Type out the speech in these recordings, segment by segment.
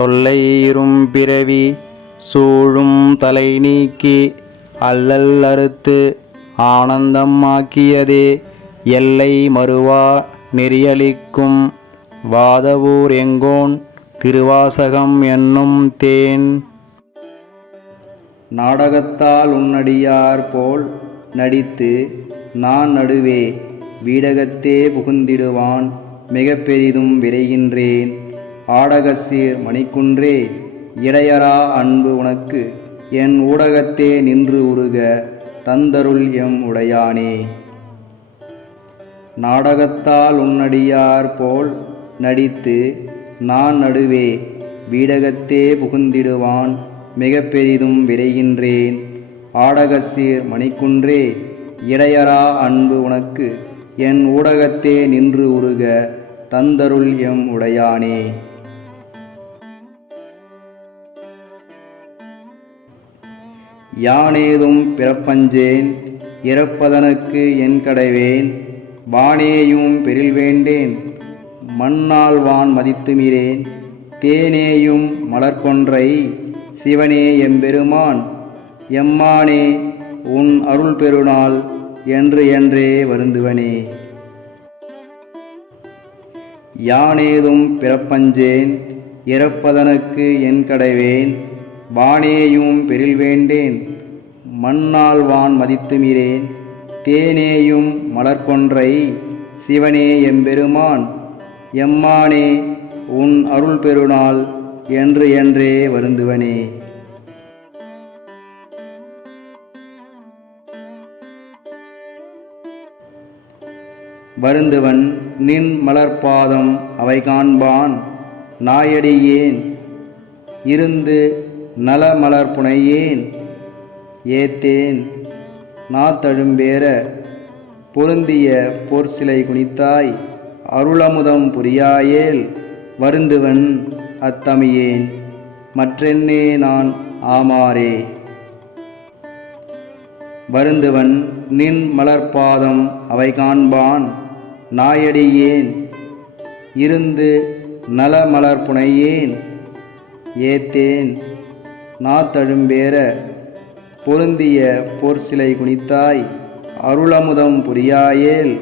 தொல்லையிரும் பிறவி சூழும் தலை நீக்கி அல்லல் அறுத்து ஆனந்தம் ஆக்கியதே எல்லை மறுவா நெறியளிக்கும் வாதவூர் எங்கோன் திருவாசகம் என்னும் தேன். நாடகத்தால் உன்னடியார் போல் நடித்து நான் நடுவே வீடகத்தே புகுந்திடுவான் மிக பெரிதும் விரைகின்றேன். ஆடகசீர் மணிக்குன்றே இடையரா அன்பு உனக்கு என் ஊடகத்தே நின்று உருக தந்தருள் எம் உடையானே. நாடகத்தால் உன்னடியார் போல் நடித்து நான் நடுவே வீடகத்தே புகுந்திடுவான் மிக பெரிதும் விரைகின்றேன். ஆடகசீர் மணிக்குன்றே இடையரா அன்பு உனக்கு என் ஊடகத்தே நின்று உருக தந்தருள் எம் உடையானே. யானேதும் பிறப்பஞ்சேன் இறப்பதனுக்கு என் கடைவேன் வானேயும் பெரில் வேண்டேன் மண்ணால் வான் மதித்துமிரேன் தேனேயும் மலர்கொன்றை சிவனே எம்பெருமான் எம்மானே உன் அருள் பெருநாள் என்று என்றே வருந்துவனே. யானேதும் பிறப்பஞ்சேன் இறப்பதனுக்கு என் கடைவேன் வானேயும் பெரில் வேண்டேன் மண்ணால் வான் மதித்துமிரேன். தேனேயும் மலர்கொன்றை சிவனே எம்பெருமான். எம்மானே உன் அருள் பெருநாள் என்று என்றே வருந்துவனே. வருந்துவன் நின் மலர்பாதம் அவை காண்பான். நாயடியேன். இருந்து நலமலர் புனையேன் ஏத்தேன். நாத்தழும்பேற பொருந்திய போர் சிலை குனித்தாய் அருளமுதம் புரியாயேல் வருந்துவன் அத்தமியேன். மற்றென்னே நான் ஆமாரே வருந்துவன் நின் மலர்பாதம் அவை காண்பான் நாயடியேன். இருந்து நலமலர் புனையேன் ஏத்தேன். நாத்தழும்பேற பொருந்திய போர் சிலை குனித்தாய் அருளமுதம் புரியாயேல்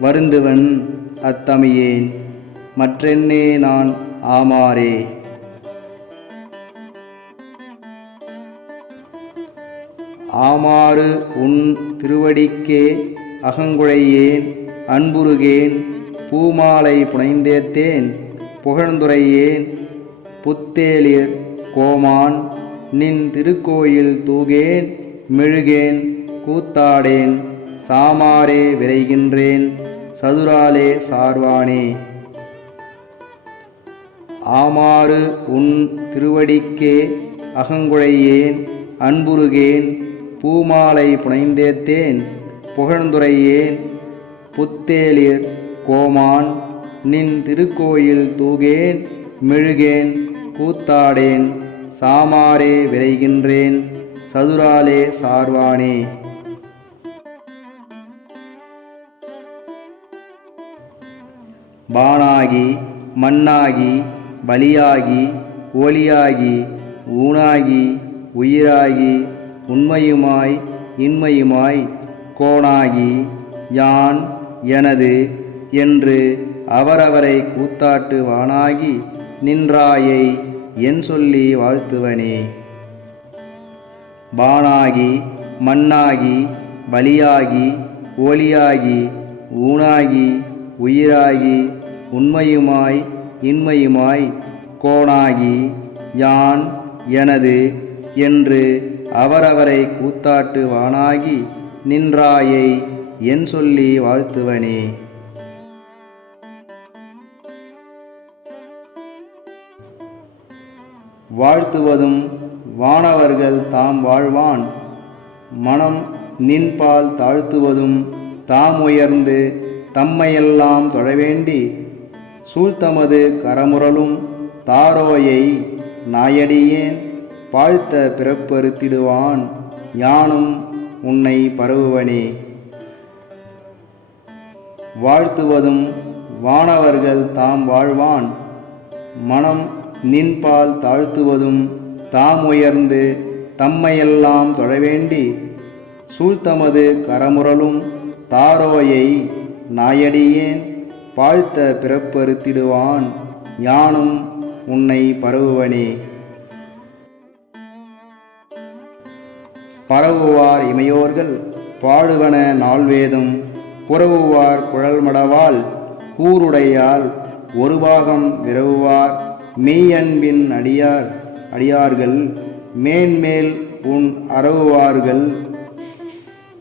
வருந்துவன் அத்தமியேன் மற்றென்னே நான் ஆமாறே. ஆமாறு உன் திருவடிக்கே அகங்குழையேன் அன்புருகேன் பூமாலை புனைந்தேத்தேன் புகழ்ந்துரையேன் புத்தேளிர் கோமான் நின் திருக்கோயில் தூகேன் மெழுகேன் கூத்தாடேன் சாமாரே விரைகின்றேன் சதுராலே சார்வானே. ஆமாறு உன் திருவடிக்கே அகங்குழையேன் அன்புருகேன் பூமாலை புனைந்தேத்தேன் புகழ்ந்துரையேன் புத்தேளிர் கோமான் நின் திருக்கோயில் தூகேன் மெழுகேன் கூத்தாடேன் சாமாரே விரைகின்றேன் சதுராலே சார்வானே. பானாகி மண்ணாகி பலியாகி ஒளியாகி ஊனாகி உயிராகி உண்மையுமாய் இன்மையுமாய் கோணாகி யான் எனது என்று அவரவரை கூத்தாட்டு வானாகி நின்றாயை. என் சொல்லி வாழ்த்துவனே. பானாகி மண்ணாகி பலியாகி ஒளியாகி ஊனாகி உயிராகி உண்மையுமாய் இன்மையுமாய் கோணாகி யான் எனது என்று அவரவரை கூத்தாட்டு வானாகி நின்றாயை என் சொல்லி வாழ்த்துவனே. வாழ்த்துவதும் வானவர்கள் தாம் வாழ்வான். மனம் நின்பால் தாழ்த்துவதும் தாம் உயர்ந்து தம்மையெல்லாம் தொழவேண்டி சூழ்த்தமது கரமுரலும் தாரோயை நாயடியேன் வாழ்த்த பிறப்பறுத்திடுவான் யானும் உன்னை பரவுவனே. வாழ்த்துவதும் வானவர்கள் தாம் வாழ்வான். மனம் நின்பால் தாழ்த்துவதும் தாம் உயர்ந்து தம்மையெல்லாம் தொழவேண்டி சூழ்த்தமது கரமுரலும் தாரோயை நாயடியேன் வாழ்த்த பிறப்பறுத்திடுவான் யானும் உன்னை பரவுவனே. பரவுவார் இமையோர்கள் பாடுவன நால்வேதும் புறவுவார் குழல்மடவால் கூருடையால் ஒரு பாகம் விரவுவார் மெய்யன்பின் அடியார் அடியார்கள் மேன்மேல் உன் அறவுவார்கள்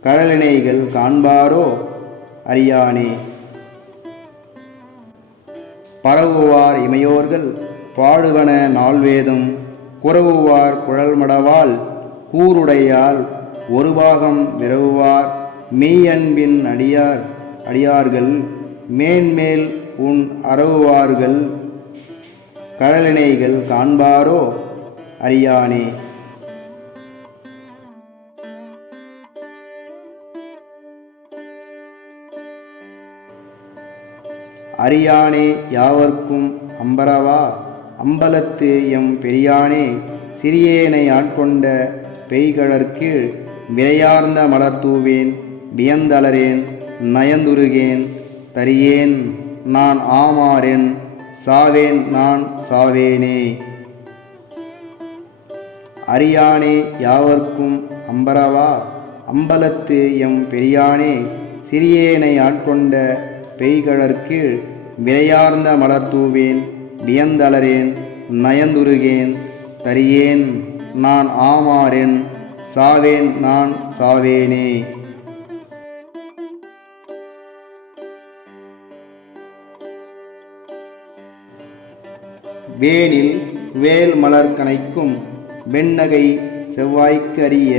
கடலினைகள் காண்பாரோ? அறியானே. பரவுவார் இமையோர்கள் பாடுவன நால்வேதம் குறவுவார் குழல்மடவால் கூருடையால் ஒரு பாகம் விரவுவார். மெய்யன்பின் அடியார் அடியார்கள் மேன்மேல் உன் அறவுவார்கள் கடலினைகள் காண்பாரோ? அறியானே. அறியானே யாவர்க்கும் அம்பரவா? அம்பலத்து எம் பெரியானே சிறியேனை ஆட்கொண்ட பெய்கழற்கீழ் விரையார்ந்த மலர் தூவேன் வியந்தளரேன் நயந்துருகேன் தரியேன் நான் ஆமாறேன் சாவேன் நான் சாவேனே. அரியானே யாவர்க்கும் அம்பரவா? அம்பலத்து எம் பெரியானே சிறியேனை ஆட்கொண்ட பெய்கழற்கீழ் விரையார்ந்த மலர் தூவேன் வியந்தளரேன் நயந்துருகேன் தரியேன் நான் ஆமாறேன் சாவேன் நான் சாவேனே. வேனில் வேல் மலர் கணைக்கும் வெண்ணகை செவ்வாய்க்கரிய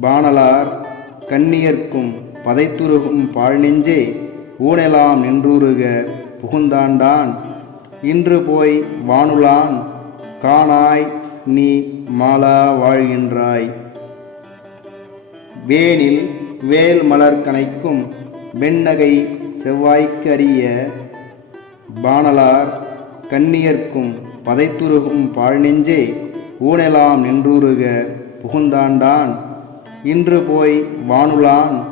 பாணலார் கண்ணியர்க்கும் பதைத்துருகும் பாழ்நெஞ்சே ஊனெலாம் நின்றுருக புகுந்தாண்டான். இன்று போய் வானுலான் காணாய் நீ மாலா வாழ்கின்றாய். வேனில் வேல் மலர் கணைக்கும் வெண்ணகை செவ்வாய்க்கரிய பாணலார் கண்ணியர்க்கும் பதைத்துருகும் பாழ்நெஞ்சே ஊனெலாம் நின்றுருக புகுந்தாண்டான். இன்று போய் வானுலான்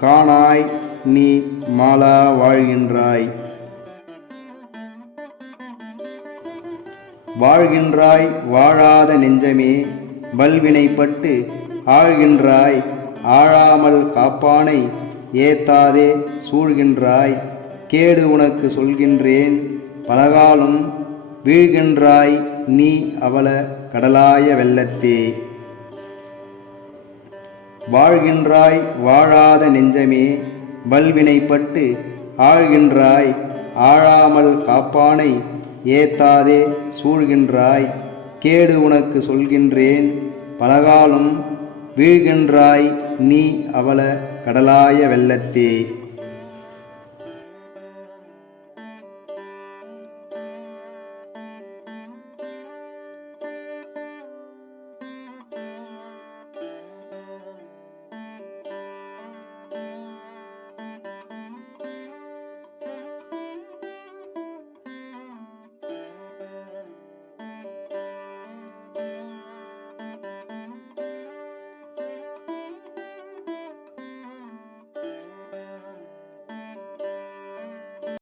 காணாய் நீ மாலா வாழ்கின்றாய். வாழ்கின்றாய் வாழாத நெஞ்சமே வல்வினைப்பட்டு ஆழ்கின்றாய். ஆழாமல் காப்பானை ஏத்தாதே சூழ்கின்றாய். கேடு உனக்கு சொல்கின்றேன் பலகாலும் வீழ்கின்றாய் நீ அவல கடலாய வெள்ளத்தே. வாழ்கின்றாய் வாழாத நெஞ்சமே வல்வினைப்பட்டு ஆழ்கின்றாய் ஆழாமல் காப்பானை ஏத்தாதே சூழ்கின்றாய். கேடு உனக்கு சொல்கின்றேன் பலகாலம் வீழ்கின்றாய் நீ அவல கடலாய வெள்ளத்தே.